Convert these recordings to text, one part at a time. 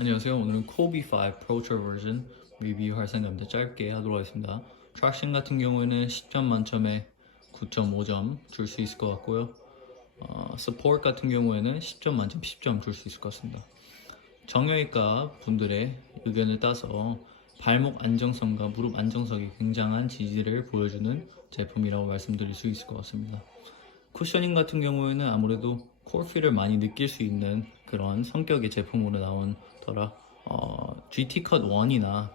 안녕하세요. 오늘은 Kobe 5 Pro Traversion 리뷰할 생각입니다. 짧게 하도록 하겠습니다. 트랙션 같은 경우에는 10점 만점에 9.5점 줄 수 있을 것 같고요. 어, Support 같은 경우에는 10점 만점 10점 줄 수 있을 것 같습니다. 정형외과 분들의 의견을 따서 발목 안정성과 무릎 안정성이 굉장한 지지를 보여주는 제품이라고 말씀드릴 수 있을 것 같습니다. 쿠셔닝 같은 경우에는 아무래도 코어필을 많이 느낄 수 있는 그런 성격의 제품으로 나온 더라 어, GT 컷 1이나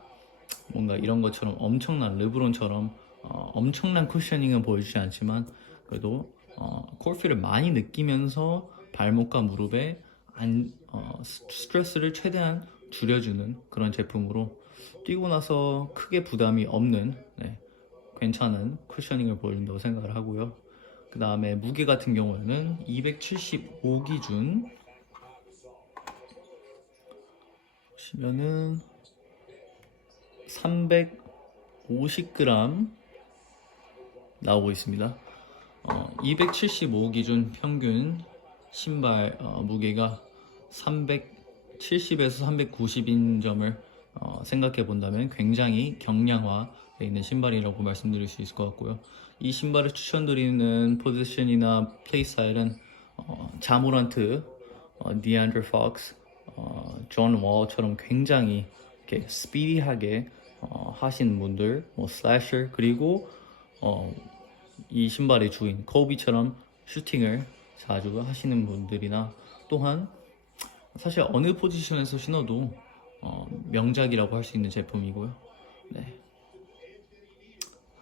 뭔가 이런 것처럼 엄청난 르브론처럼 어, 엄청난 쿠셔닝은 보여주지 않지만 그래도 어, 코어필을 많이 느끼면서 발목과 무릎에 안, 어, 스- 스트레스를 최대한 줄여주는 그런 제품으로 뛰고 나서 크게 부담이 없는 네, 괜찮은 쿠셔닝을 보여준다고 생각을 하고요. 그 다음에 무게 같은 경우에는 275 기준 보시면은 350g 나오고 있습니다. 어, 275 기준 평균 신발 어, 무게가 370에서 390인 점을 어, 생각해 본다면 굉장히 경량화 되어 있는 신발이라고 말씀드릴 수 있을 것 같고요. 이 신발을 추천드리는 포지션이나 플레이 스타일은 어, 자모란트, 어, 디안드레 폭스, 어, 존 워처럼 굉장히 이렇게 스피디하게 어, 하신 분들, 뭐 슬래셔 그리고 어, 이 신발의 주인 코비처럼 슈팅을 자주 하시는 분들이나 또한 사실 어느 포지션에서 신어도 어, 명작이라고 할 수 있는 제품이고요. 네.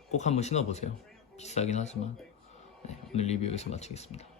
꼭 한번 신어보세요. 비싸긴 하지만 네, 오늘 리뷰 여기서 마치겠습니다.